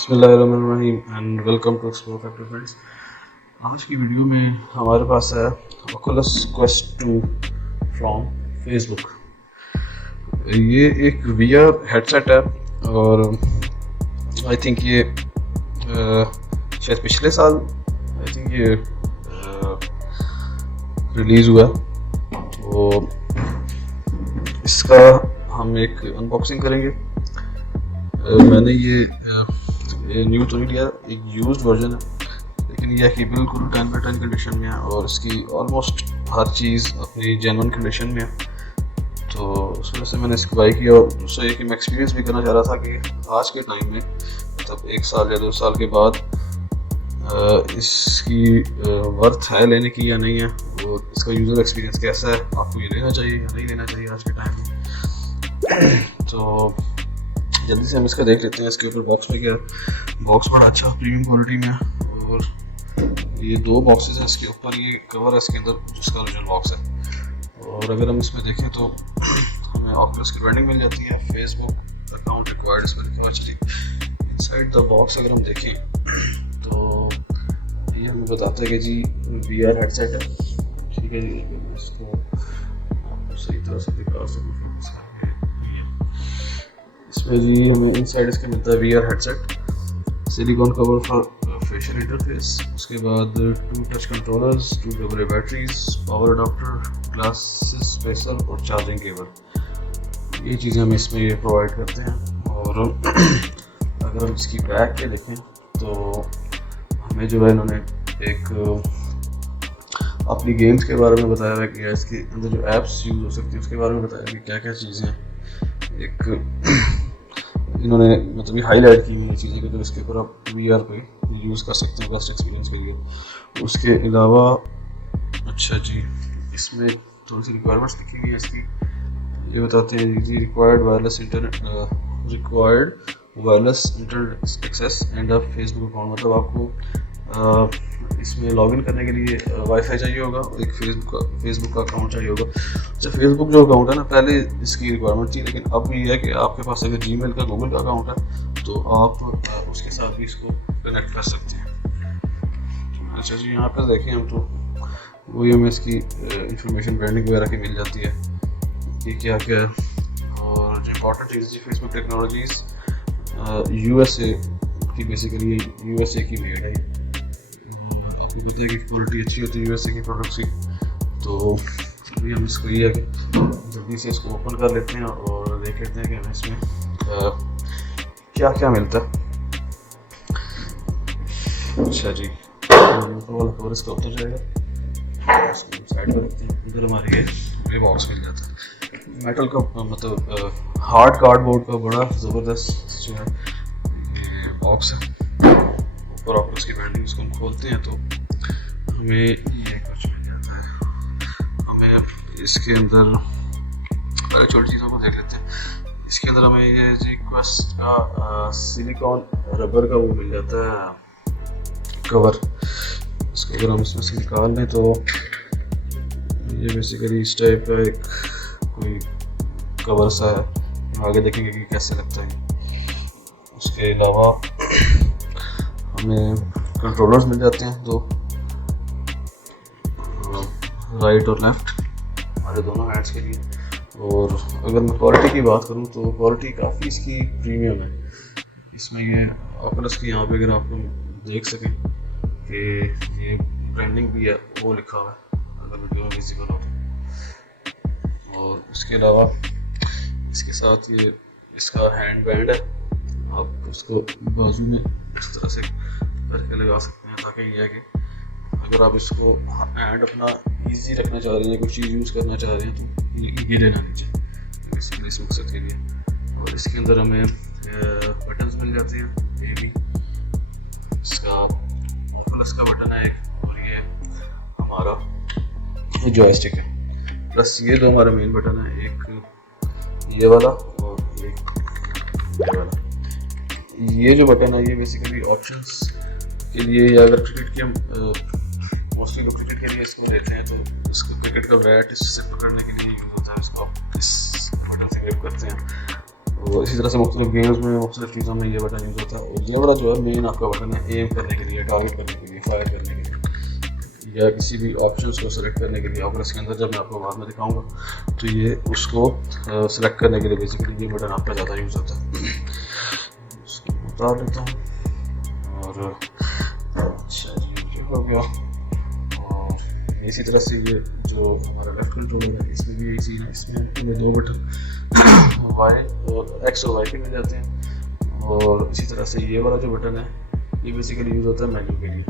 बिस्मिल्लाहिर्रहमानिर्रहीम and welcome to explore factor friends. आज की वीडियो में हमारे पास है ओकुलस क्वेस्ट 2 फ्रॉम फेसबुक। ये एक वीआर हेडसेट है और आई थिंक ये शायद पिछले साल आई थिंक ये रिलीज़ हुआ। तो इसका हम एक अनबॉक्सिंग करेंगे। मैंने ये न्यू तो नहीं लिया, एक यूज्ड वर्जन है, लेकिन यह कि बिल्कुल 10 पे 10 कंडीशन में है और इसकी ऑलमोस्ट हर चीज़ अपनी जेन्युइन कंडीशन में है। तो उस वजह से मैंने इसको बाई किया और दूसरा ये कि मैं एक्सपीरियंस भी करना चाह रहा था कि आज के टाइम में मतलब 1 साल या 2 साल के बाद इसकी वर्थ है लेने की या नहीं है, और इसका यूज़र एक्सपीरियंस कैसा है, आपको ये लेना चाहिए या नहीं लेना चाहिए आज के टाइम में। तो जल्दी से हम इसका देख लेते हैं। इसके ऊपर बॉक्स में क्या, बॉक्स बड़ा अच्छा प्रीमियम क्वालिटी में है और ये 2 बॉक्सेस हैं। इसके ऊपर ये कवर है इसके अंदर जिसका ओरिजिनल बॉक्स है। और अगर हम इसमें देखें तो हमें ऑकुलस की ब्रांडिंग मिल जाती है, फेसबुक अकाउंट रिक्वायर्ड इसमें लिखा हुआ। चलिए इनसाइड द बॉक्स अगर हम देखें तो ये हमें बताता है कि जी VR हेडसेट है, ठीक है जी। इसको आपको सही तरह से दिखा सकूँ इसमें जी हमें इनसाइड इसके मिलता है VR headset, silicon cover for facial interface, उसके बाद 2 touch controllers, 2 AA batteries, power adapter, glasses spacer और चार्जिंग केबल। ये चीज़ें हमें इसमें ये प्रोवाइड करते हैं। और अगर हम इसकी बैक के देखें तो हमें जो है इन्होंने एक अपनी गेम्स के बारे में बताया है कि इसके अंदर जो ऐप्स यूज़ हो सकती है उसके बारे में बताया कि क्या क्या चीज़ें हैं। एक इन्होंने मतलब ये हाईलाइट की हुई चीज़ें कि जो इसके ऊपर आप VR पे यूज़ कर सकते हैं बेस्ट एक्सपीरियंस के लिए। उसके अलावा अच्छा जी इसमें थोड़ी सी रिक्वायरमेंट्स लिखी हुई है इसकी। ये बताते हैं जी required wireless internet access and of Facebook account, मतलब आपको इसमें लॉगिन करने के लिए वाईफाई चाहिए होगा और एक फेसबुक का अकाउंट चाहिए होगा। अच्छा, फेसबुक जो अकाउंट है ना, पहले इसकी रिक्वायरमेंट थी, लेकिन अब ये है कि आपके पास अगर जीमेल का गूगल का अकाउंट है तो आप उसके साथ भी इसको कनेक्ट कर सकते हैं। अच्छा जी, यहाँ पर देखें हम तो वही हमें इसकी इंफॉर्मेशन ब्रांडिंग वगैरह की मिल जाती है कि क्या क्या है। और जो इम्पोर्टेंट चीज़ जी फेसबुक टेक्नोलॉजीज़ USA की, बेसिकली USA की मेड है। आपको पता है कि क्वालिटी अच्छी होती है USA की प्रोडक्ट्स की। तो अभी हम इसको ये है कि जल्दी से इसको ओपन कर लेते हैं और देख लेते हैं कि हमें इसमें क्या क्या मिलता है। अच्छा जी, ऊपर वाला कवर इसका उतर जाएगा, इसको साइड पर रखते हैं। इधर हमारे ये बॉक्स मिल जाता है मेटल का, मतलब हार्ड कार्डबोर्ड का बड़ा ज़बरदस्त जो है ये बॉक्स है। ऊपर आप उसकी ब्रांडिंग इसको हम खोलते हैं तो हमें ये कुछ मिल जाता है। हमें इसके अंदर पहले छोटी चीज़ों को देख लेते हैं। इसके अंदर हमें ये जी क्वेस्ट का सिलिकॉन रबर का वो मिल जाता है कवर। इसको अगर हम इसमें से निकाल लें तो ये बेसिकली इस टाइप का एक कोई कवर सा है। आगे देखेंगे कि कैसे लगता है। उसके अलावा हमें कंट्रोलर्स मिल जाते हैं 2, राइट और लेफ्ट, हमारे दोनों हैंड्स के लिए। और अगर मैं क्वालिटी की बात करूं तो क्वालिटी काफ़ी इसकी प्रीमियम है। इसमें ये ऑकुलस की यहाँ पे अगर आप देख सकें कि ये ब्रांडिंग भी है वो लिखा हुआ है अगर वीडियो में विजिबल हो तो। और इसके अलावा इसके साथ ये इसका हैंड बैंड है, आप उसको बाजू में इस तरह से करके लगा सकते हैं ताकि ये है कि अगर आप इसको हैंड अपना इजी रखना चाह रहे हैं, कोई चीज़ यूज़ करना चाह रहे हैं तो ये लेना नीचे बेसिकली इस मकसद के लिए। और इसके अंदर हमें बटन्स मिल जाते हैं। ये भी इसका ऑकुलस का बटन है एक, और ये हमारा जॉयस्टिक है, प्लस ये 2 हमारा मेन बटन है, एक ये वाला और एक ये वाला। ये जो बटन है ये बेसिकली ऑप्शंस के लिए, या अगर क्रिकेट के हम मोस्टली लोग क्रिकेट के लिए इसको लेते हैं तो इसको क्रिकेट का बैट इससे पकड़ने के लिए यूज़ होता है। इसको आप इस बटन से ग्रिप करते हैं और इसी तरह से मुख्तलिफ गेम्स में मुख्तलिफ चीज़ों में ये बटन यूज़ होता है। और ये वाला जो है मेन आपका बटन है एम करने के लिए, टारगेट करने के लिए, फायर करने के लिए, या किसी भी ऑप्शंस को सेलेक्ट करने के लिए। और इसके अंदर जब मैं आपको बाद में दिखाऊंगा तो ये उसको सेलेक्ट करने के लिए बेसिकली ये बटन आपका ज़्यादा यूज़ होता है। इसको उतार लेता हूँ और अच्छा जी हो गया। और इसी तरह से ये जो हमारा लेफ्ट कंट्रोलर है इसमें भी यही चीज़ है, इसमें ये दो बटन वाई और एक्स और वाई के मिल जाते हैं। और इसी तरह से ये वाला जो बटन है ये बेसिकली यूज़ होता है मेन्यू के लिए।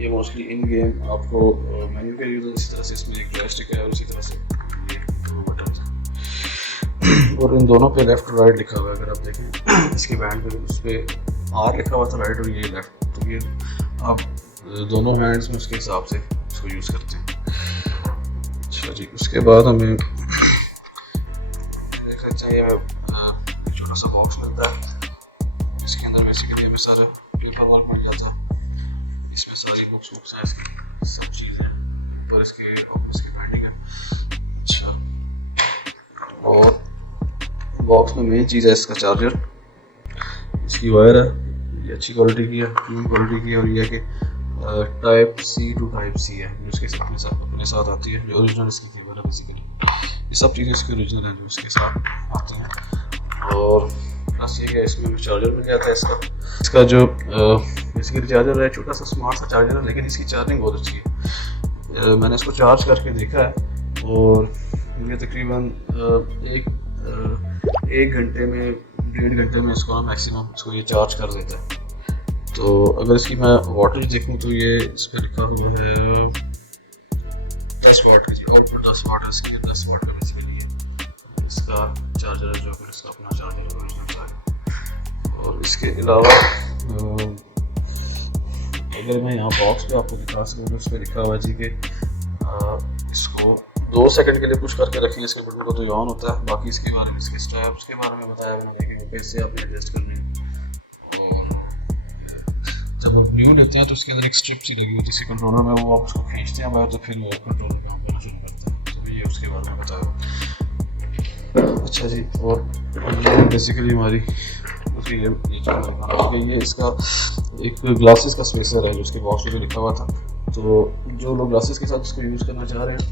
ये मोस्टली इन गेम आपको मेन्यू के यूज़ होता है। इसी तरह से इसमें एक जॉयस्टिक है और इसी तरह से ये दो बटन हैं और इन दोनों पे लेफ्ट और राइट लिखा हुआ है। अगर आप देखें इसके बैंड पे उस पर आर लिखा हुआ था राइट और ये लेफ्ट, तो ये आप दोनों हैंड्स में उसके हिसाब से इसको यूज़ करते हैं। अच्छा जी, उसके बाद हमें देखना चाहिए छोटा सा बॉक्स मिलता है। इसके अंदर बेसिकली हमें सारा पेपर वर्क मिल जाता है। इसमें सारी बुक्स हैं, इसकी सब चीज़ें पर इसके बैंडिंग है। अच्छा, और बॉक्स में मेन चीज़ है इसका चार्जर, इसकी वायर है, ये अच्छी क्वालिटी की है, प्रीमियम क्वालिटी की है। और ये है कि type C to type C है जो इसके अपने साथ आती है, जो ओरिजिनल इसकी केबल है। बेसिकली ये सब चीज़ें इसकी ओरिजिनल हैं जो इसके साथ आते हैं। और प्लस ये कि इसमें चार्जर मिल जाता है इसका जो बेसिकली चार्जर है, छोटा सा स्मार्ट सा चार्जर है, लेकिन इसकी चार्जिंग बहुत अच्छी है। मैंने इसको चार्ज करके देखा है और ये तकरीबन एक घंटे में, 1.5 घंटे में इसको मैक्सिमम इसको ये चार्ज कर देता है। तो अगर इसकी मैं वाटेज देखूँ तो ये इस पर लिखा हुआ है 10 वाट का जी, आउटपुट 10 वाट है इसकी, 10 वाट का बेसिकली है इसका चार्जर है, जो फिर इसका अपना चार्जर है ओरिजिनल चार्जर। और इसके अलावा अगर मैं यहाँ बॉक्स पे आपको दिखा सकूँ तो उस पर लिखा हुआ है जी कि इसको 2 सेकंड के लिए पुश करके रखिए इसके बटन को तो ये ऑन होता है। बाकी इसके बारे में, इसके स्ट्रैप्स के बारे में बताया हुआ है कि कैसे आप एडजस्ट करने हैं। जब आप न्यू लेते हैं तो उसके अंदर एक स्ट्रिप सी लगी होती है इसी कंट्रोलर में, वो आप उसको खींचते हैं बाहर तो फिर कंट्रोलर काम करना शुरू करता है। तो ये उसके बारे में बताया। अच्छा जी, और ये बेसिकली हमारी दूसरी ये इसका एक ग्लासेस का स्पेसर है जो उसके बॉक्स में लिखा हुआ था। तो जो लोग ग्लासेस के साथ इसको यूज़ करना चाह रहे हैं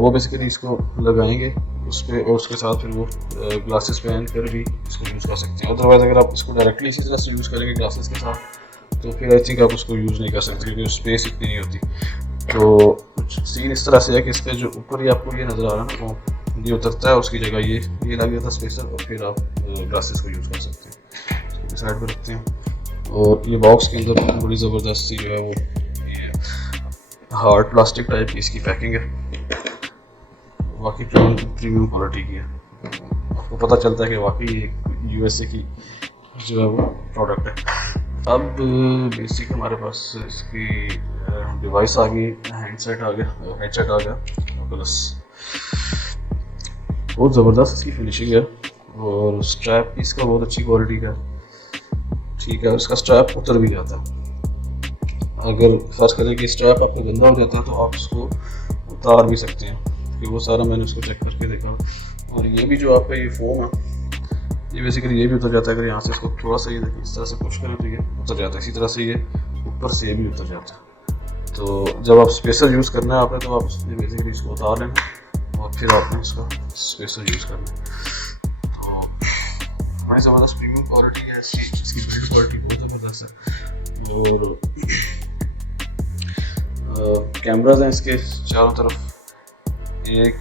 वो बेसिकली इसको लगाएंगे उस पर और उसके साथ फिर वो ग्लासेस पहन कर भी इसको यूज़ कर सकते हैं। अदरवाइज़ अगर आप इसको डायरेक्टली इसी तरह से यूज़ करेंगे ग्लासेस के साथ तो फिर आई थिंक आप उसको यूज़ नहीं कर सकते क्योंकि स्पेस इतनी नहीं होती। तो सीन इस तरह से है कि इसके जो ऊपर ही आपको ये नज़र आ रहा है ना, वो ये उतरता है, उसकी जगह ये लग जाता है स्पेसर और फिर आप ग्लासेस को यूज़ कर सकते हैं। इसको साइड पर रखते हैं। और ये बॉक्स के अंदर बड़ी ज़बरदस्त सी जो है वो ये हार्ड प्लास्टिक टाइप की इसकी पैकिंग है, वाकई प्रीमियम क्वालिटी की है। आपको पता चलता है कि वाकई USA की जो है वो प्रोडक्ट है। अब बेसिक हमारे पास इसकी डिवाइस आ गई, हेडसेट आ गया प्लस बहुत ज़बरदस्त इसकी फिनिशिंग है। और स्ट्रैप भी इसका बहुत अच्छी क्वालिटी का ठीक है, इसका स्ट्रैप उतर भी जाता है। अगर ख़ास करें कि स्ट्रैप आपको गंदा हो जाता है तो आप उसको उतार भी सकते हैं, क्योंकि वो सारा मैंने उसको चेक करके देखा। और ये भी जो आपका ये फोम है ये बेसिकली ये भी उतर जाता है। अगर यहाँ से इसको थोड़ा सा ये देखिए इस तरह से पुश करें तो ये उतर जाता है, इसी तरह से ये ऊपर से भी उतर जाता है। तो जब आप स्पेसर यूज़ करना है आपने तो आप बेसिकली इसको उतार लेना और फिर आपने इसका स्पेसर यूज़ करना है। तो हमारी ज़बरदस्त प्रीमियम क्वालिटी है इसकी बिल्ड क्वालिटी बहुत ज़बरदस्त है। और कैमराज हैं इसके चारों तरफ, 1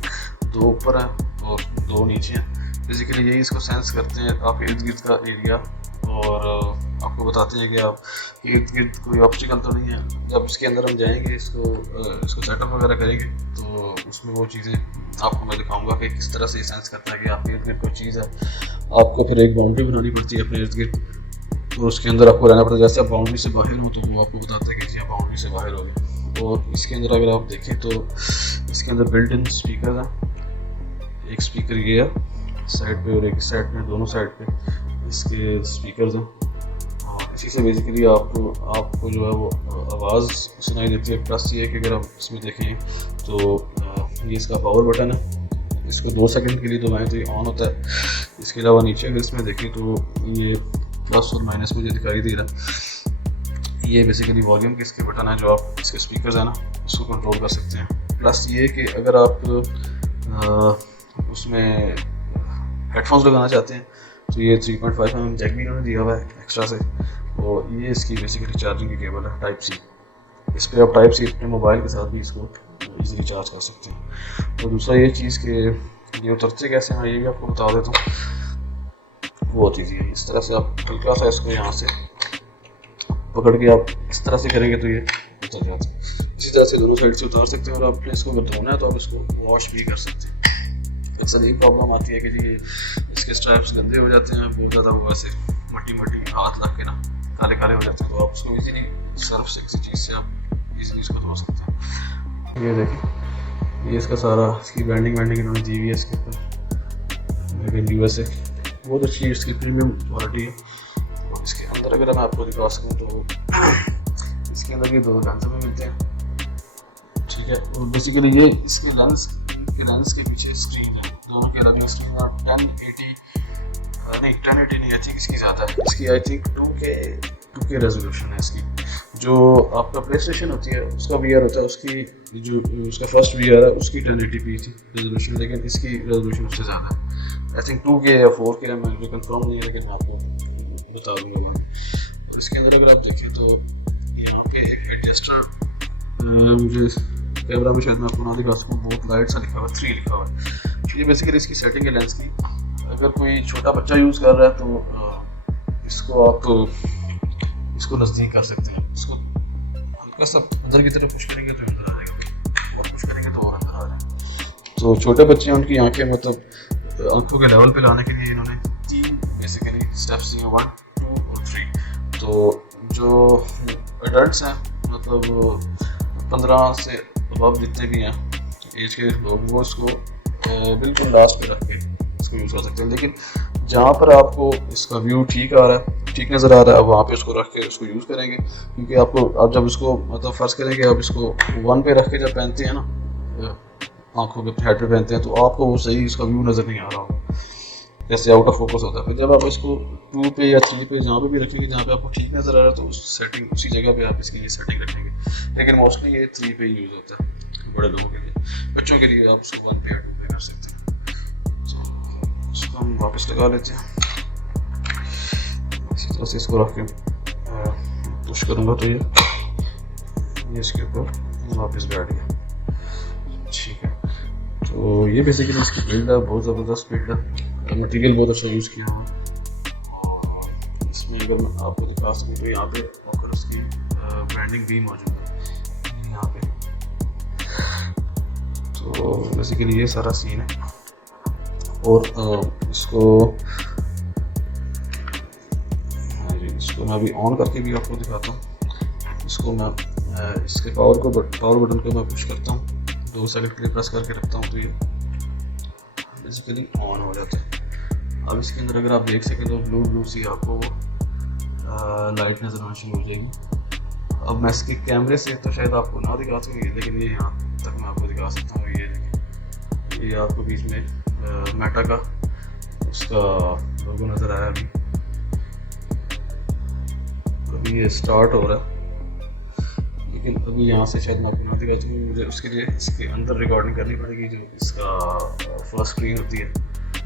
2 ऊपर है और 2 नीचे हैं। बेसिकली यही इसको सेंस करते हैं आपके इर्द गिर्द का एरिया और आपको बताते हैं कि आप इर्द गिर्द कोई ऑब्स्टिकल तो नहीं है। जब इसके अंदर हम जाएंगे इसको सेटअप वगैरह करेंगे तो उसमें वो चीज़ें आपको मैं दिखाऊंगा कि किस तरह से सेंस करता है कि आपके इर्द गिर्द कोई चीज़ है। आपको फिर एक बाउंड्री बनानी पड़ती है अपने इर्द गिर्द और उसके अंदर आपको रहना पड़ता है। जैसे आप बाउंड्री से बाहर हो तो वो आपको बताता है कि जी आप बाउंड्री से बाहर हो गए। और इसके अंदर अगर आप देखें तो इसके अंदर बिल्ट इन स्पीकर है, एक स्पीकर ये है साइड पे और एक साइड पे, दोनों साइड पे इसके स्पीकर्स हैं। और इसी से बेसिकली आपको जो है वो आवाज़ सुनाई देती है। प्लस ये है कि अगर आप इसमें देखें तो ये इसका पावर बटन है इसको 2 सेकंड के लिए दबाएं तो ये ऑन होता है। इसके अलावा नीचे अगर इसमें देखें तो ये प्लस और माइनस मुझे दिखाई दे रहा है। ये बेसिकली वॉल्यूम के इसके बटन है जो आप इसके स्पीकर्स हैं ना उसको कंट्रोल कर सकते हैं। प्लस ये कि अगर आप उसमें हेडफोन्स लगाना चाहते हैं तो ये 3.5 mm जैक भी इन्होंने दिया हुआ है एक्स्ट्रा से। और ये इसकी बेसिकली चार्जिंग की केबल है टाइप सी। इस पर आप टाइप सी अपने मोबाइल के साथ भी इसको इजीली चार्ज कर सकते हैं। और दूसरा ये चीज़ कि ये उतरते कैसे हैं ये भी आपको बता देता हूँ। बहुत ईजी है, इस तरह से आप हल्का सा इसको यहाँ से पकड़ के आप इस तरह से करेंगे तो ये उतर जाता है। इसी तरह से दोनों साइड से उतार सकते हैं। और आपने इसको अगर धोना है तो आप इसको वॉश भी कर सकते हैं। अक्सर यही प्रॉब्लम आती है कि जी इसके स्ट्रैप्स गंदे हो जाते हैं बहुत ज़्यादा, वो ऐसे मट्टी हाथ लग के ना काले काले हो जाते हैं। तो आप उसको इजीली सर्फ से किसी चीज़ से आप इजीली इसको धो सकते हैं। ये देखिए ये इसका सारा इसकी बैंडिंग इन्होंने दी हुई है इसके ऊपर यूएस से। बहुत अच्छी इसकी प्रीमियम क्वालिटी है। और इसके अंदर अगर मैं आपको दिखा सकूँ तो इसके अंदर ये 2 लेंस में मिलते हैं, ठीक है। और बेसिकली ये इसके लेंस के पीछे स्क्रीन है, दोनों की अलग अलग स्क्रीन है। 1080 नहीं, आई थिंक इसकी ज़्यादा है, इसकी आई थिंक 2K रेजोल्यूशन है इसकी। जो आपका प्ले स्टेशन होती है उसका VR होता है, उसकी जो उसका फर्स्ट VR है उसकी 1080p थी रेजोल्यूशन, लेकिन इसकी रेजोल्यूशन उससे ज़्यादा है। आई थिंक 2K या 4K है, मुझे कंफर्म नहीं है लेकिन मैं आपको बता दूँगा। और इसके अंदर अगर आप देखें तो यहाँ पे एडजस्टर, मुझे कैमरा में शायद मैं आपको ना दिखा सकूँ, बहुत लाइट सा लिखा हुआ है 3 लिखा हुआ है। ये बेसिकली इसकी सेटिंग है लेंस की। अगर कोई छोटा बच्चा यूज़ कर रहा है तो इसको आप इसको नज़दीक कर सकते हैं। इसको हल्का सा अंदर की तरफ पुश करेंगे तो अंदर आ जाएगा, और पुश करेंगे तो और अंदर आ जाएगा। तो छोटे बच्चे हैं उनकी आंखें मतलब आंखों के लेवल पे लाने के लिए इन्होंने 3 बेसिकली स्टेप्स दिए, 1, 2 और 3। तो जो एडल्ट्स हैं मतलब 15 से अब जितने भी हैं एज के लोग वो इसको बिल्कुल लास्ट पे रख के इसको यूज़ कर सकते हैं। लेकिन जहाँ पर आपको इसका व्यू ठीक आ रहा है, ठीक नज़र आ रहा है, वहाँ पे इसको रख के इसको यूज़ करेंगे। क्योंकि आप जब इसको मतलब फ़र्ज़ करेंगे आप इसको 1 पे रख के जब पहनते हैं ना आँखों के हेड पे पहनते हैं तो आपको वो सही इसका व्यू नज़र नहीं आ रहा होगा, जैसे आउट ऑफ फोकस होता है। फिर जब आप इसको 2 पे या 3 पे जहाँ पे भी रखेंगे जहाँ पे आपको ठीक नज़र आ रहा है तो उस सेटिंग उसी जगह पे आप इसकी ये सेटिंग रखेंगे। लेकिन मोस्टली ये 3 पे यूज़ होता है बड़े लोगों के लिए। बच्चों के लिए आप उसको 1 पे या 2 पे कर सकते हैं। तो इसको हम वापस लगा लेते हैं, इसी तरह से इसको रख के पुश करूँगा तो ये इसके ऊपर वापस बैठ गया, ठीक है। तो ये बेसिकली इसकी बिल्ड है, बहुत ज़बरदस्त बिल्ड है, मटेरियल बहुत अच्छा यूज़ किया है। और इसमें अगर मैं आपको दिखा सकूँ तो यहाँ पे अगर उसकी ब्रांडिंग भी मौजूद है यहाँ पे। तो बेसिकली ये सारा सीन है। और इसको मैं अभी ऑन करके भी आपको दिखाता हूँ। इसको मैं इसके पावर बटन को मैं पुश करता हूँ, 2 सेकंड के लिए प्रेस करके रखता हूँ तो ये बेसिकली ऑन हो जाता है। अब इसके अंदर अगर आप देख सकें तो ब्लू सी आपको लाइट नज़र आना शुरू हो जाएगी। अब मैं इसके कैमरे से तो शायद आपको ना दिखा सकूँ, लेकिन ये यहाँ तक मैं आपको दिखा सकता हूँ। ये देखिए ये आपको बीच में मेटा का उसका लोगो नज़र आया। अभी ये स्टार्ट हो रहा है, लेकिन अभी यहाँ से शायद मैं आपको ना दिखा सकूँ। मुझे उसके लिए इसके अंदर रिकॉर्डिंग करनी पड़ेगी, जो इसका फर्स्ट स्क्रीन होती है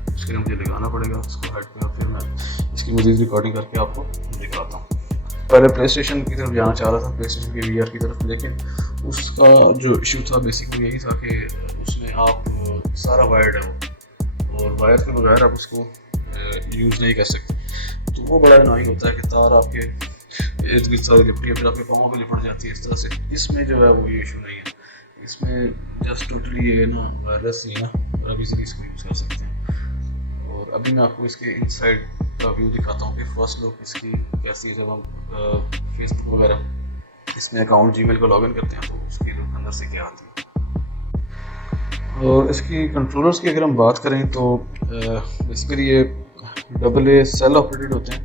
उसके लिए मुझे लगाना पड़ेगा उसको हेड पे, और फिर मैं इसकी मज़ीद रिकॉर्डिंग करके आपको दिखाता हूँ। पहले प्ले स्टेशन की तरफ जाना चाह रहा था, प्ले स्टेशन के VR की तरफ, लेकिन उसका जो इशू था बेसिकली यही था कि उसमें आप सारा वायर्ड है वो, और वायर के बगैर आप उसको यूज़ नहीं कर सकते। तो वो बड़ा अनोइंग होता है कि तार आपके इर्द गिर्द सारी लिपटी है, फिर आपके पाँव पे लिपट जाती है इस तरह से। इसमें जो है वो ये इशू नहीं है, इसमें जस्ट टोटली ये ना वायरलेस ही है ना, और आप इजीली इसको यूज़ कर सकते हैं। और अभी मैं आपको इसके इनसाइड का व्यू दिखाता हूँ कि फर्स्ट लुक इसकी कैसी है। जब हम फेसबुक वगैरह इसमें अकाउंट Gmail को लॉगिन करते हैं तो उसकी लुक अंदर से क्या आती है। और इसकी कंट्रोलर्स की अगर हम बात करें तो बेसिकली ये AA सेल ऑपरेटेड होते हैं,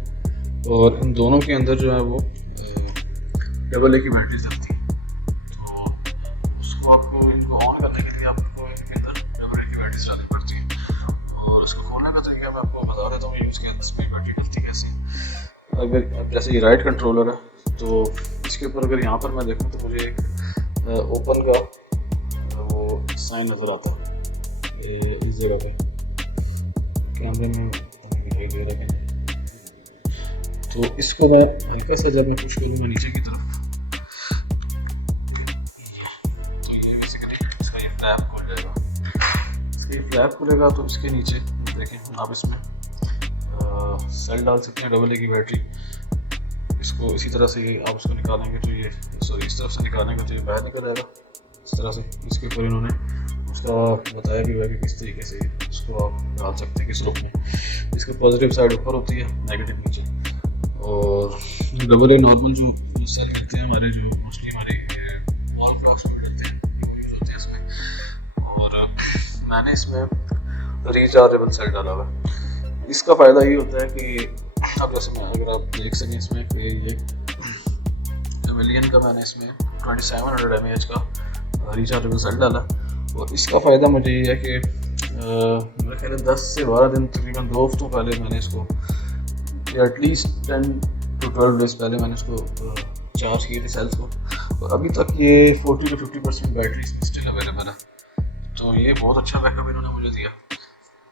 और इन दोनों के अंदर जो है वो AA की बैटरी चलती है। तो उसको आपको इनको ऑन करने के लिए आपको इनके अंदर AA की बैटरी डालनी पड़ती है। अगर अब जैसे ये राइट कंट्रोलर है तो इसके ऊपर अगर यहाँ पर मैं देखूँ तो मुझे एक ओपन का वो साइन नज़र आता है इस जगह पे, कैमरे में दिखाई दे रहा है। तो इसको मैं हल्के से जब मैं पुश करूँगा नीचे की तरफ तो ये बेसिकली इसका ये फ्लैप खुल जाएगा। इसका ये फ्लैप खुलेगा तो इसके नीचे देखें आप इसमें सेल डाल सकते हैं AA की बैटरी। इसको इसी तरह से आप उसको निकालेंगे तो ये सॉरी इस तरफ से निकालेंगे तो ये बाहर निकल आएगा इस तरह से। इसके ऊपर इन्होंने उसका बताया भी हुआ है कि किस तरीके से इसको आप डाल सकते हैं किस रूप में। इसका पॉजिटिव साइड ऊपर होती है, नेगेटिव नीचे। और AA नॉर्मल जो सेल करते हैं हमारे, जो मोस्टली हमारे वॉल क्लॉक्स में करते हैं, यूज़ होते हैं इसमें। और मैंने इसमें रिचार्जेबल सेल डाला हुआ है। इसका फ़ायदा ये होता है कि अब जैसे मैं अगर आप देख सकें इसमें कि ये पेविलियन का मैंने इसमें 2700 mAh का रिचार्जेबल सेल डाला। और इसका फ़ायदा मुझे ये है कि मेरे ख्याल 10 से 12 दिन तकरीबन 2 हफ्तों पहले मैंने इसको एटलीस्ट 10 to 12 डेज़ पहले मैंने इसको चार्ज किए थे सेल्स को। और अभी तक ये 40 to 50% बैटरी इसमें स्टिल अवेलेबल है। तो ये बहुत अच्छा बैकअप इन्होंने मुझे दिया।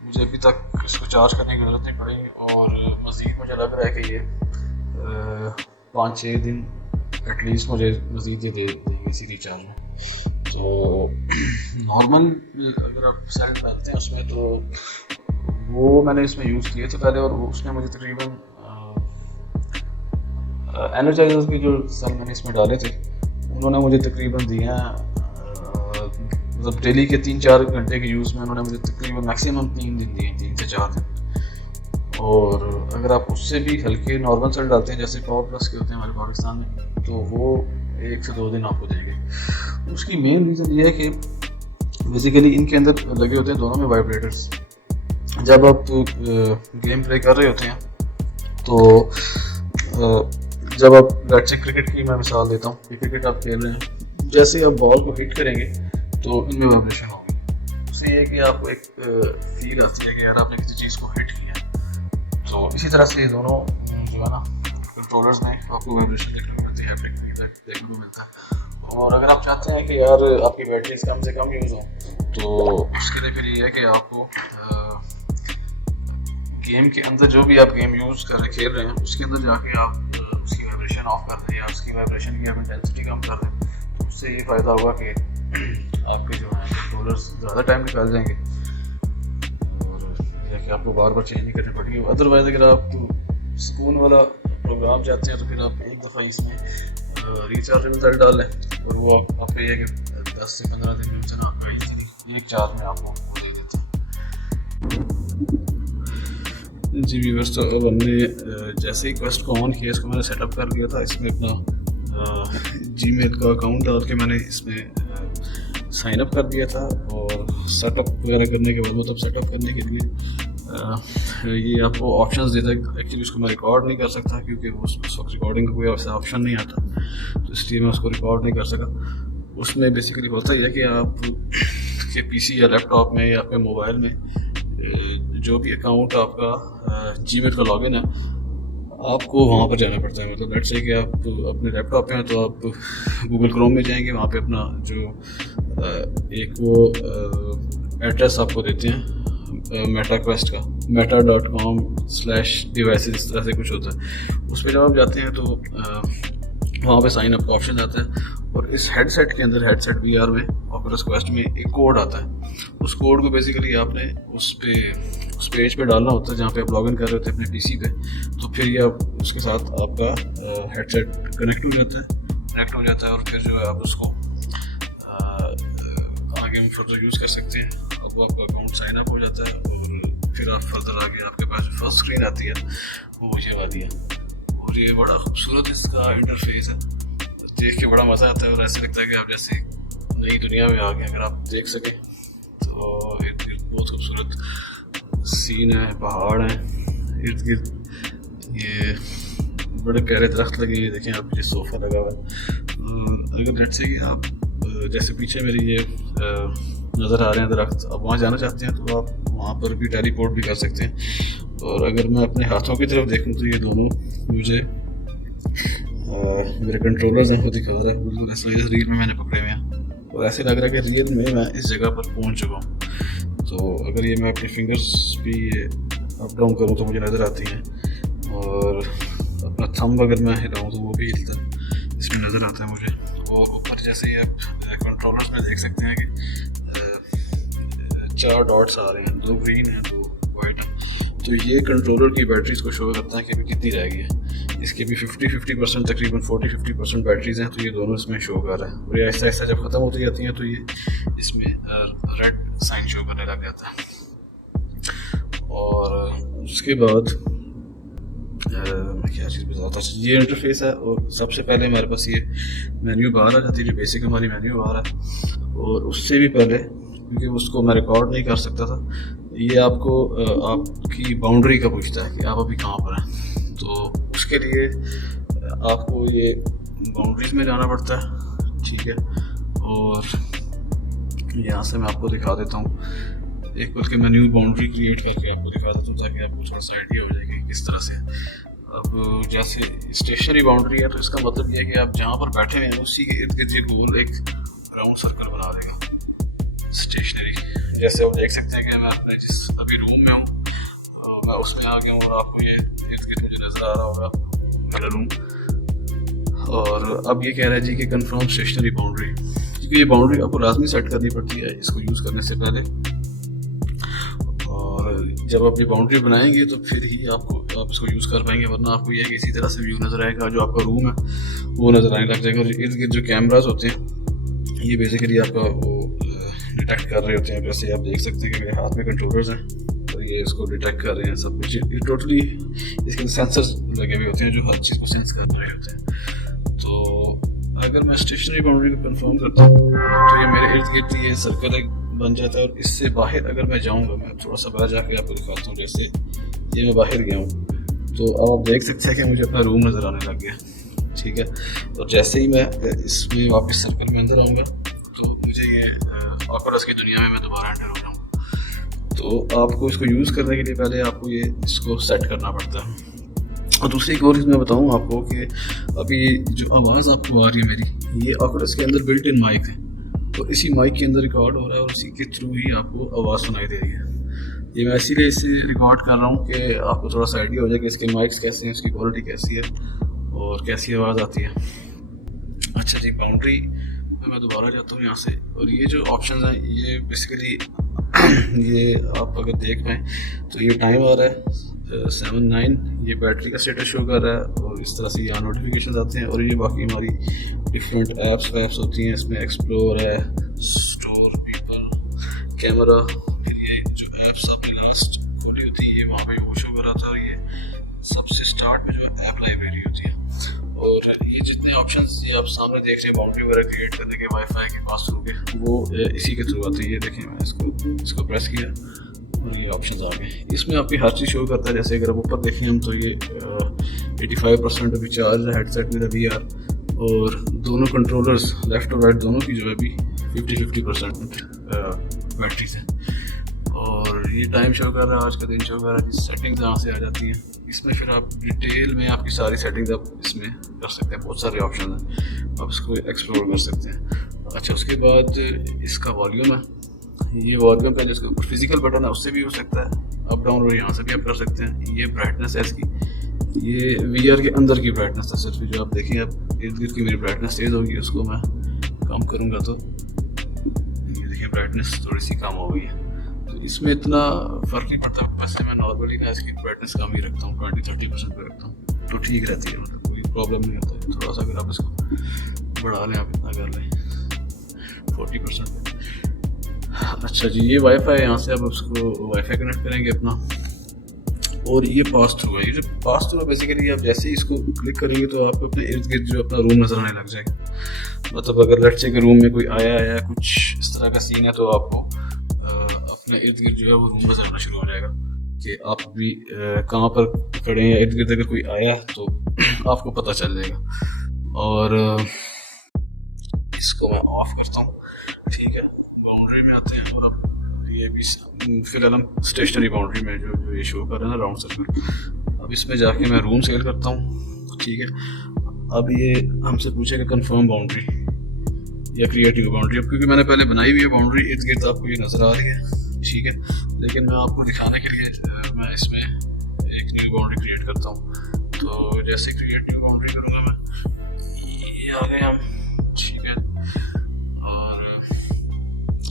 मुझे अभी तक इसको चार्ज करने की ज़रूरत नहीं पड़ी। और मज़ीद मुझे लग रहा है कि ये 5-6 दिन एटलीस्ट मुझे मज़ीद ये दे देंगे इसी रिचार्ज में। तो नॉर्मल अगर आप सेल डालते हैं उसमें तो वो मैंने इसमें यूज़ किए थे पहले, और उसने मुझे तकरीबन एनर्जाइजर्स भी जो सेल मैंने इसमें डाले थे उन्होंने मुझे तकरीबन दिए हैं मतलब डेली के 3-4 घंटे के यूज़ में उन्होंने मुझे तकरीबन मैक्सिमम 3 दिन दिए, 3 से 4 दिन। और अगर आप उससे भी हल्के नॉर्मल सेल डालते हैं जैसे पावर प्लस के होते हैं हमारे पाकिस्तान में, तो वो 1 से 2 दिन आपको देंगे। उसकी मेन रीज़न ये है कि बेसिकली इनके अंदर लगे होते हैं दोनों में वाइब्रेटर्स। जब आप गेम प्ले कर रहे होते हैं तो जब आप लेट्स से क्रिकेट की मैं मिसाल देता हूँ कि क्रिकेट आप खेल रहे हैं, जैसे आप बॉल को हिट करेंगे तो इनमें वाइब्रेशन होगी। उससे ये कि आपको एक फील आती है कि यार आपने किसी चीज़ को हिट किया। तो इसी तरह से दोनों जो है ना कंट्रोलर्स में आपको वाइब्रेशन देखने को मिलती है, हैप्टिक फीडबैक देखने को मिलता है। और अगर आप चाहते हैं कि यार आपकी बैटरी कम से कम यूज़ हो तो उसके लिए फिर ये है कि आपको गेम के अंदर जो भी आप गेम यूज़ कर रहे खेल रहे हैं उसके अंदर जाके आप उसकी वाइब्रेशन ऑफ कर दें या उसकी वाइब्रेशन की आप इंटेंसिटी कम कर दें। तो उससे ये फ़ायदा होगा कि आपके जो हैं कंट्रोलर्स ज़्यादा टाइम निकाल जाएंगे और कि आपको बार बार चेंज नहीं करनी पड़ेगी। अदरवाइज़ अगर आप सुकून वाला प्रोग्राम चाहते हैं तो फिर आप एक दफ़ा इसमें रिचार्जेबल सेल डाल लें और वो आपको ये कि 10 से 15 दिन में ना आपका एक चार्ज में आपको दे देता है। जी व्यूअर्स, तो अब हमने जैसे ही क्वेस्ट को ऑन किया, इसको मैंने सेटअप कर लिया था। इसमें अपना जीमेल का अकाउंट डाल के मैंने इसमें साइन अप कर दिया था। और सेटअप वगैरह करने के बाद मतलब सेटअप करने के लिए ये आपको ऑप्शंस देता है। एक्चुअली उसको मैं रिकॉर्ड नहीं कर सकता क्योंकि उस वक्त रिकॉर्डिंग का कोई ऐसा ऑप्शन नहीं आता, तो इसलिए मैं उसको रिकॉर्ड नहीं कर सका। उसमें बेसिकली होता ही है कि आप के पीसी या लैपटॉप में या आपके मोबाइल में जो भी अकाउंट आपका जीमेल का लॉगिन है आपको वहाँ पर जाना पड़ता है। मतलब लेट्स से कि आप अपने लैपटॉप पे हैं तो आप गूगल क्रोम में जाएंगे, वहाँ पे अपना जो एक एड्रेस आपको देते हैं मेटा क्वेस्ट का meta.com/devices इस तरह से कुछ होता है। उस पर जब आप जाते हैं तो वहाँ पे साइन अप का ऑप्शन आता है और इस हेडसेट के अंदर हेडसेट VR में ऑculus क्वेस्ट में एक कोड आता है। उस कोड को बेसिकली आपने उस पेज पे डालना होता है जहाँ पे आप लॉगिन कर रहे होते हैं अपने पीसी पे। तो फिर ये आप उसके साथ आपका हेडसेट कनेक्ट हो जाता है और फिर जो है आप उसको आगे में फर्दर यूज़ कर सकते हैं। अब आपका अकाउंट साइन अप हो जाता है और फिर आप फर्दर आगे आपके पास जो फर्स्ट स्क्रीन आती है वो ये वाली है। और ये बड़ा खूबसूरत इसका इंटरफेस है, देख के बड़ा मज़ा आता है और ऐसे लगता है कि आप जैसे नई दुनिया में आ गए। अगर आप देख सकें तो बहुत खूबसूरत सीन है, पहाड़ हैं इर्द गिर्द, ये बड़े प्यारे दरख्त लगे हैं। देखें आप ये सोफ़ा लगा हुआ है। अगर लेट्स से कि आप जैसे पीछे मेरी ये नज़र आ रहे हैं दरख्त, आप वहाँ जाना चाहते हैं तो आप वहाँ पर भी टेलीपोर्ट भी कर सकते हैं। और अगर मैं अपने हाथों की तरफ देखूँ तो ये दोनों मुझे मेरे कंट्रोलर्स हैं वो दिखा रहा है, बिल्कुल ऐसा रील में मैंने पकड़े हुए हैं और ऐसे लग रहा है कि रियल में मैं इस जगह पर पहुँच चुका हूँ। तो अगर ये मैं अपनी फिंगर्स भी अप डाउन करूँ तो मुझे नज़र आती हैं, और अपना थंब अगर मैं हिलाऊँ तो वो भी हिलता है, इसमें नज़र आता है मुझे। और ऊपर जैसे ये कंट्रोलर्स में देख सकते हैं कि 4 डॉट्स आ रहे हैं, 2 ग्रीन हैं 2 वाइट हैं। तो ये कंट्रोलर की बैटरीज को शो करता है कि अभी कितनी रह गई है। इसके भी 50% तकरीबन 40-50% बैटरीज हैं, तो ये दोनों इसमें शो कर रहा है। और ये ऐसा ऐसा जब ख़त्म होती जाती हैं तो ये इसमें रेड साइन शो करने लग जाता है। और उसके बाद मैं क्या चीज़ बताता हूँ, ये इंटरफेस है। और सबसे पहले हमारे पास ये मेन्यू बाहर आ जाती है, जो बेसिक हमारी मेन्यू बाहर है। और उससे भी पहले, क्योंकि उसको मैं रिकॉर्ड नहीं कर सकता था, ये आपको आपकी बाउंड्री का पूछता है कि आप अभी कहाँ पर हैं। तो उसके लिए आपको ये बाउंड्रीज में जाना पड़ता है, ठीक है। और यहाँ से मैं आपको दिखा देता हूँ, एक बल्कि मैं न्यू बाउंड्री क्रिएट करके आपको दिखा देता हूँ ताकि आपको थोड़ा सा आइडिया हो जाए कि किस तरह से। अब जैसे स्टेशनरी बाउंड्री है तो इसका मतलब ये है कि आप जहाँ पर बैठे हैं उसी के इर्द गिर्द ये गोल एक राउंड सर्कल बना देगा स्टेशनरी। जैसे आप देख सकते हैं कि मैं अपने जिस अभी रूम में हूँ मैं उसमें आ गया हूँ और आपको ये इर्द गिर्द मुझे नज़र आ रहा होगा मेरा रूम। और अब ये कह रहा है जी कि कंफर्म स्टेशनरी बाउंड्री, क्योंकि ये बाउंड्री आपको लाजमी सेट करनी पड़ती है इसको यूज़ करने से पहले। जब आप ये बाउंड्री बनाएंगे तो फिर ही आप इसको यूज़ कर पाएंगे, वरना आपको ये इसी तरह से व्यू नज़र आएगा, जो आपका रूम है वो नज़र आने लग जाएगा। और इर्द गिर्द जो कैमराज होते हैं ये बेसिकली आपका वो डिटेक्ट कर रहे होते हैं। जैसे आप देख सकते हैं कि मेरे हाथ में कंट्रोलर्स हैं तो ये इसको डिटेक्ट कर रहे हैं सब कुछ। ये टोटली इसके सेंसर्स लगे हुए होते हैं जो हर चीज़ को सेंस कर रहे होते हैं। तो अगर मैं स्टेशनरी बाउंड्री को कंफर्म करता हूँ तो ये मेरे इर्द गिर्द ये सर्कल एक बन जाता है। और इससे बाहर अगर मैं जाऊंगा, मैं थोड़ा सा बाहर जाके आपको दिखाता हूँ। जैसे ये मैं बाहर गया हूँ तो अब आप देख सकते हैं कि मुझे अपना रूम नज़र आने लग गया, ठीक है। और जैसे ही मैं इसमें वापस सर्कल में अंदर आऊँगा तो मुझे ये ऑकुलस की दुनिया में मैं दोबारा एंटर हो जाऊँगा। तो आपको इसको यूज़ करने के लिए पहले आपको ये इसको सेट करना पड़ता है। और दूसरी एक और चीज़ मैं बताऊँ आपको कि अभी जो आवाज़ आपको आ रही है मेरी, ये ऑकुलस के अंदर बिल्ट इन माइक है, तो इसी माइक के अंदर रिकॉर्ड हो रहा है और उसी के थ्रू ही आपको आवाज़ सुनाई दे रही है। ये मैं इसीलिए इसे रिकॉर्ड कर रहा हूँ कि आपको थोड़ा सा आइडिया हो जाए कि इसके माइक्स कैसे हैं, उसकी क्वालिटी कैसी है और कैसी आवाज़ आती है। अच्छा जी, बाउंड्री मैं दोबारा जाता हूँ यहाँ से। और ये जो ऑप्शन हैं ये बेसिकली ये आप अगर देख पाएँ तो ये टाइम आ रहा है 7-9, ये बैटरी का स्टेटस शो कर रहा है और इस तरह से यहाँ नोटिफिकेशन आते हैं। और ये बाकी हमारी डिफरेंट ऐप्स होती हैं, इसमें एक्सप्लोर है, स्टोर, पीपल, कैमरा। फिर ये जो ऐप्स आपने लास्ट खोली होती है ये वहाँ पे वो शो कर रहा था। और ये सबसे स्टार्ट में जो ऐप लाइब्रेरी होती है। और ये जितने ऑप्शंस ये आप सामने देख रहे हैं बाउंड्री वगैरह क्रिएट करने के, वाईफाई के पास थ्रू के, वो इसी के थ्रू आते हैं। ये देखें, मैं इसको प्रेस किया और ये ऑप्शंस आ गए। इसमें आपकी हर चीज़ शो करता है। जैसे अगर आप ऊपर देखें हम तो ये 85% अभी चार्ज है हेडसेट में VR। और दोनों कंट्रोलर्स लेफ़्ट और राइट दोनों की जो है अभी 50% बैटरी से। और ये टाइम शो कर रहा है, आज का दिन शो कर रहा है। सेटिंग्स यहाँ से आ जाती हैं। इसमें फिर आप डिटेल में आपकी सारी सेटिंग्स आप इसमें कर सकते हैं। बहुत सारे ऑप्शन हैं, आप इसको एक्सप्लोर कर सकते हैं। अच्छा, उसके बाद इसका वॉल्यूम है। ये वॉल्यूम का जिसका ऊपर फिजिकल बटन है उससे भी हो सकता है अप डाउन, और यहाँ से भी आप कर सकते हैं। ये ब्राइटनेस है इसकी, ये VR के अंदर की ब्राइटनेस है सिर्फ। जो आप देखें, आप इर्द गिर्द की मेरी ब्राइटनेस तेज़ होगी, उसको मैं कम करूँगा तो ये देखिए ब्राइटनेस थोड़ी सी कम हो गई है। तो इसमें इतना फ़र्क नहीं पड़ता। वैसे मैं नॉर्मली ना इसकी ब्राइटनेस कम ही रखता हूँ, 20-30% पर रखता हूँ तो ठीक रहती है, मतलब कोई प्रॉब्लम नहीं होता है। थोड़ा सा अगर आप इसको बढ़ा लें, आप इतना कर लें 40%। अच्छा जी, ये वाईफाई है, यहाँ से आप उसको वाईफाई कनेक्ट करेंगे अपना। और ये पास थ्रू है। ये जो पास थ्रू है बेसिकली आप जैसे ही इसको क्लिक करेंगे तो आपको अपने इर्द गिर्द जो अपना रूम नज़र आने लग जाएगा। मतलब अगर लेट्स से के रूम में कोई आया है कुछ इस तरह का सीन है तो आपको अपने इर्द गिर्द जो है वो रूम नज़र आना शुरू हो जाएगा कि आप भी कहाँ पर खड़े हैं। इर्द गिर्द अगर कोई आया तो आपको पता चल जाएगा। और इसको मैं ऑफ करता हूँ, ठीक है। बाउंड्री में आते हैं और ये भी फिलहाल हम स्टेशनरी बाउंड्री में जो ये शो कर रहे हैं ना राउंड सर्कल, अब इसमें जाके मैं रूम सेल करता हूँ। ठीक है, अब ये हमसे पूछेगा कंफर्म बाउंड्री या क्रिएटिव बाउंड्री। अब क्योंकि मैंने पहले बनाई हुई है बाउंड्री, इर्द गिर्द आपको ये नज़र आ रही है। ठीक है, लेकिन मैं आपको दिखाने के लिए मैं इसमें एक न्यू बाउंड्री क्रिएट करता हूँ। तो जैसे क्रिएट न्यू बाउंड्री करूँगा मैं, ये आ गए हम। ठीक है, और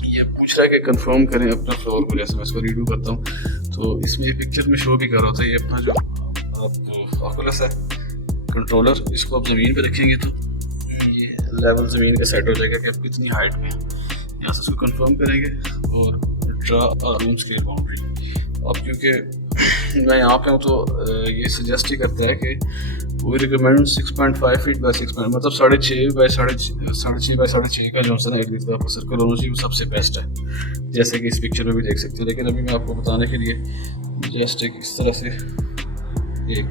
ये पूछ रहा है कि कंफर्म करें अपना फ्लोर को। जैसे मैं इसको रीडू करता हूँ तो इसमें ये पिक्चर में शो भी कर रहा था, ये अपना जो आप ऑकुलस है कंट्रोलर, इसको आप ज़मीन पे रखेंगे तो ये लेवल ज़मीन का सेट हो जाएगा कि आप कितनी हाइट में। यहाँ से इसको कंफर्म करेंगे और ड्रा रूम स्केल बाउंड्री। अब क्योंकि मैं यहाँ पे हूँ तो ये सजेस्ट ही करता है कि वी रिकमेंड 6.5 फीट बाई 6, मतलब 6.5 बाई 6.5 का जो है ना एक आपका सर्कल होना चाहिए, वो सबसे बेस्ट है। जैसे कि इस पिक्चर में भी देख सकते हो। लेकिन अभी मैं आपको बताने के लिए जस्ट एक इस तरह से एक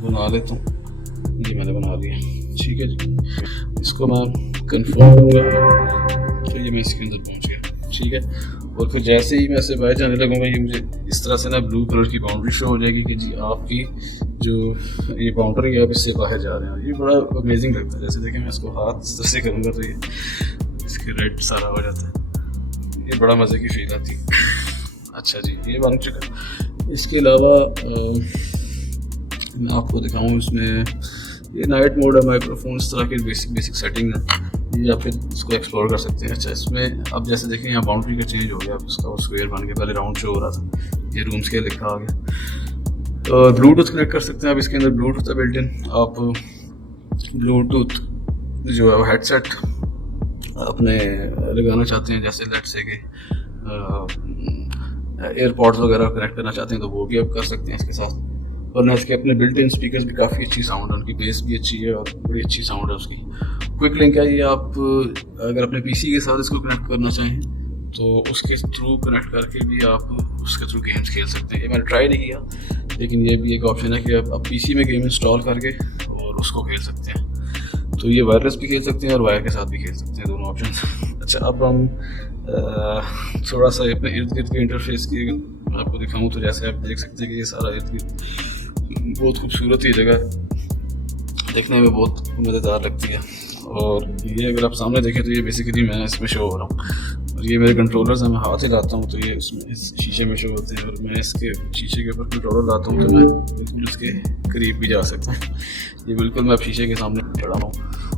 बना लेता हूँ। ये मैंने बना लिया। ठीक है जी, इसको मैं कंफर्म करूँगा तो ये मैं इसके अंदर पहुँच गया। ठीक है, और फिर जैसे ही मैं ऐसे बाहर जाने लगूँगा ये मुझे इस तरह से ना ब्लू कलर की बाउंड्री शो हो जाएगी कि जी आपकी जो ये बाउंड्री है आप इससे बाहर जा रहे हैं। ये बड़ा अमेजिंग लगता है। जैसे देखें मैं इसको हाथ इस तरह से करूँगा तो ये इसके रेड सारा हो जाता है, ये बड़ा मज़े की फील आती है। अच्छा जी, ये बन चुका। इसके अलावा मैं आपको दिखाऊँ, इसमें ये नाइट मोड है, माइक्रोफोन, इस तरह की बेसिक सेटिंग है, या फिर इसको एक्सप्लोर कर सकते हैं। अच्छा, इसमें अब जैसे देखें यहाँ बाउंड्री का चेंज हो गया, अब इसका स्क्वायर बन गया, पहले राउंड शो हो रहा था, ये रूम स्केल लिखा आ गया। तो ब्लूटूथ कनेक्ट कर सकते हैं। अब इसके अंदर ब्लूटूथ है बिल्ट इन। आप ब्लूटूथ जो है हेडसेट अपने लगाना चाहते हैं, जैसे लेट्स से कि एयरपॉड्स वगैरह कनेक्ट करना चाहते हैं तो वो भी आप कर सकते हैं इसके साथ। वरना इसके अपने बिल्ट इन स्पीकर्स भी काफ़ी अच्छी साउंड है, उनकी बेस भी अच्छी है और बड़ी अच्छी साउंड है उसकी। क्विक लिंक है ये, आप अगर अपने पीसी के साथ इसको कनेक्ट करना चाहें तो उसके थ्रू कनेक्ट करके भी आप उसके थ्रू गेम्स खेल सकते हैं। ये मैंने ट्राई नहीं किया, लेकिन ये भी एक ऑप्शन है कि आप पीसी में गेम इंस्टॉल करके और उसको खेल सकते हैं। तो ये वायरलेस भी खेल सकते हैं और वायर के साथ भी खेल सकते हैं, दोनों ऑप्शन। अच्छा, अब हम थोड़ा सा अपने इर्द गिर्द के इंटरफेस की आपको दिखाऊँ तो जैसे आप देख सकते हैं कि ये सारा इर्द गिर्द बहुत खूबसूरत ही जगह, देखने में बहुत मज़ेदार लगती है। और ये अगर आप सामने देखें तो ये बेसिकली मैं इसमें शो हो रहा हूँ, और ये मेरे कंट्रोलर्स हैं। मैं हाथ ही लाता हूँ तो ये उसमें इस शीशे में शो होते हैं, और मैं इसके शीशे के ऊपर कंट्रोलर लाता हूँ तो मैं बिल्कुल उसके करीब भी जा सकता हूँ। ये बिल्कुल मैं अब शीशे के सामने खड़ा हूँ।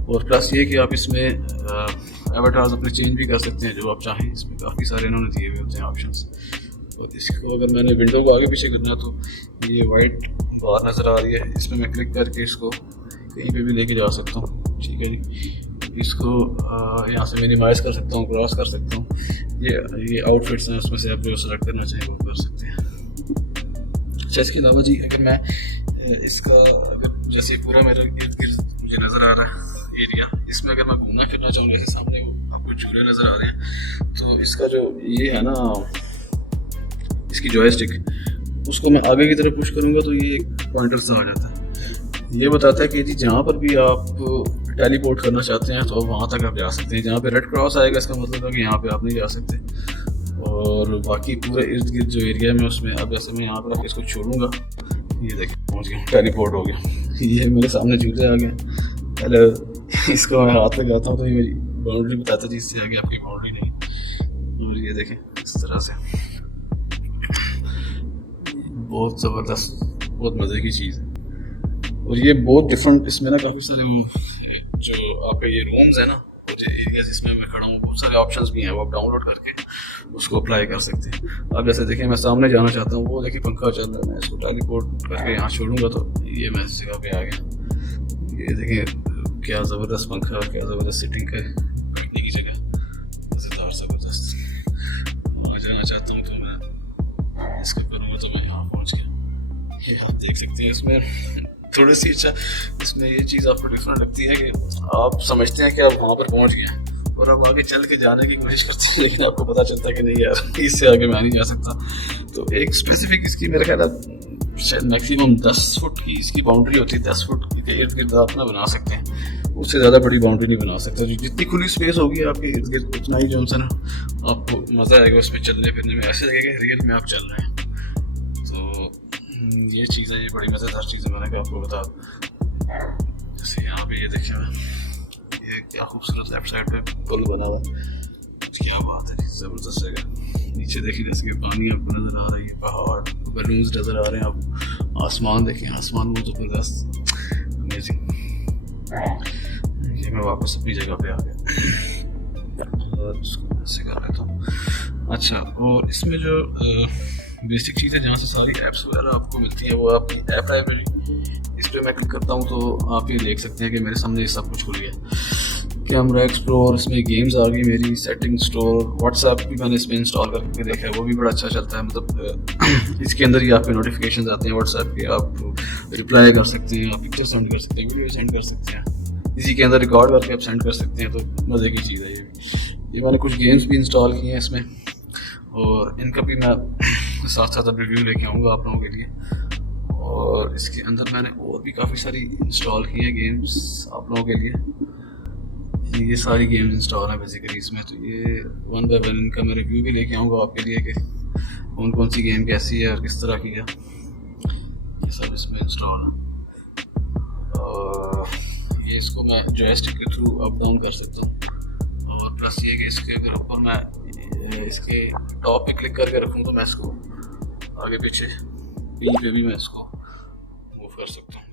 और प्लस ये कि आप इसमें एवटार्स अपने चेंज भी कर सकते हैं जो आप चाहें। इसमें काफ़ी सारे इन्होंने दिए हुए होते हैं ऑप्शंस। और इसको अगर मैंने विंडो को आगे पीछे करना तो ये वाइट बार नज़र आ रही है, इसमें मैं क्लिक करके इसको कहीं पे भी लेके जा सकता हूँ। ठीक है जी, इसको यहाँ से मिनिमाइज़ कर सकता हूँ, क्रॉस कर सकता हूँ। ये आउटफिट्स हैं, उसमें से आप जो सेलेक्ट करना चाहें वो कर सकते हैं। अच्छा, इसके अलावा जी अगर मैं इसका अगर जैसे पूरा मेरा इर्द गिर्द मुझे नज़र आ रहा है एरिया, इसमें अगर मैं घूमना फिरना चाहूँ, जैसे सामने आपको झूले नज़र आ रहे हैं, तो इसका जो ये है ना इसकी जॉयस्टिक, उसको मैं आगे की तरफ पुश करूँगा तो ये एक पॉइंटर सा आ जाता है। ये बताता है कि जी जहाँ पर भी आप टेलीपोर्ट करना चाहते हैं तो वहाँ तक आप जा सकते हैं। जहाँ पे रेड क्रॉस आएगा इसका मतलब है कि यहाँ पे आप नहीं जा सकते। और बाकी पूरे इर्द गिर्द जो एरिया में उसमें अब जैसे मैं यहाँ पर इसको छोड़ूंगा, ये देखिए पहुँच गया, टेलीपोर्ट हो गया। ये मेरे सामने झूले आ गए। पहले इसको मैं हाथ लगाता हूँ तो ये मेरी बाउंड्री बताता है, इससे आगे आपकी बाउंड्री नहीं। और ये देखें इस तरह से, बहुत ज़बरदस्त, बहुत मज़े की चीज़ है। और ये बहुत डिफरेंट, इसमें ना काफ़ी सारे वो जो आपके ये रूम्स है ना, वो जो एरिया जिसमें मैं खड़ा हूँ, बहुत सारे ऑप्शंस भी हैं, वो आप डाउनलोड करके उसको अप्लाई कर सकते हैं। अब जैसे देखें मैं सामने जाना चाहता हूँ, वो देखिए पंखा चल रहा है, मैं इसको टेलीपोर्ट करके यहाँ छोड़ूंगा तो ये मैं इस जगह पे आ गया। ये देखें क्या ज़बरदस्त पंखा, क्या ज़बरदस्त सिटिंग का बैठने की जगह, मज़ेदार ज़बरदस्त। वहाँ जाना चाहता हूँ तो मैं इसको करूँगा तो मैं यहाँ पहुँच गया। ये आप देख सकते हैं। इसमें थोड़ी सी अच्छा इसमें ये चीज़ आपको डिफरेंट लगती है कि आप समझते हैं कि आप वहाँ पर पहुँच गए हैं और आप आगे चल के जाने की कोशिश करते हैं, लेकिन आपको पता चलता है कि नहीं यार इससे आगे मैं नहीं जा सकता। तो एक स्पेसिफिक इसकी मेरा ख्याल है शायद मैक्सिमम 10 फुट की इसकी बाउंड्री होती है, 10 फुट के इर्द गिर्द आप ना बना सकते हैं। उससे ज़्यादा बड़ी बाउंड्री नहीं बना सकता। जितनी खुली स्पेस होगी आपके इर्द गिर्द उतना ही जो है ना आपको मज़ा आएगा उसमें चलने फिरने में, ऐसे लगेगा रियल में आप चल रहे हैं। तो ये चीज़ है, ये बड़ी मज़ेदार चीज़ है, मैंने कहा आपको बता दूं। जैसे यहाँ पे ये देखिए, ये क्या खूबसूरत लेफ्ट साइड पे पुल बना हुआ, क्या बात है, ज़बरदस्त जगह। नीचे देखिए जैसे कि पानी आपको नज़र आ रही है, पहाड़, बलून्स नज़र आ रहे हैं आपको, आसमान देखिए, आसमान बहुत ज़बरदस्त, अमेजिंग। ये मैं वापस अपनी जगह पे आ गया और इसको ऐसे कर लेता हूँ। अच्छा, और इसमें जो बेसिक चीज़ है जहाँ से सारी ऐप्स वगैरह आपको मिलती हैं वो आपकी ऐप लाइब्रेरी। इस पर मैं क्लिक करता हूँ तो आप ये देख सकते हैं कि मेरे सामने ये सब कुछ खुल गया। कैमरा एक्सप्लोर, इसमें गेम्स आ गई मेरी, सेटिंग स्टोर, व्हाट्सएप भी मैंने इसमें इंस्टॉल करके देखा है, वो भी बड़ा अच्छा चलता है। मतलब इसके अंदर ही आपके नोटिफिकेशन आते हैं व्हाट्सएप के, आप रिप्लाई कर सकते हैं, आप पिक्चर सेंड कर सकते हैं, वीडियो सेंड कर सकते हैं, इसी के अंदर रिकॉर्ड करके आप सेंड कर सकते हैं। तो मज़े की चीज़ है ये भी। ये मैंने कुछ गेम्स भी इंस्टॉल किए हैं इसमें, और इनका भी मैं साथ साथ अब रिव्यू लेके आऊँगा आप लोगों के लिए। और इसके अंदर मैंने और भी काफ़ी सारी इंस्टॉल की हैं गेम्स आप लोगों के लिए। ये सारी गेम्स इंस्टॉल है बेसिकली इसमें। तो ये वन बाय वन इनका मैं रिव्यू भी लेके आऊँगा आपके लिए कि कौन कौन सी गेम कैसी है और किस तरह की है। ये सब इसमें इंस्टॉल है, और ये इसको मैं जॉयस्टिक के थ्रू अप डाउन कर सकता हूँ। और प्लस ये कि इसके अगर ऊपर मैं इसके टॉप पे क्लिक करके रखूँ तो मैं इसको आगे पीछे पे भी मैं इसको मूव कर सकता हूँ।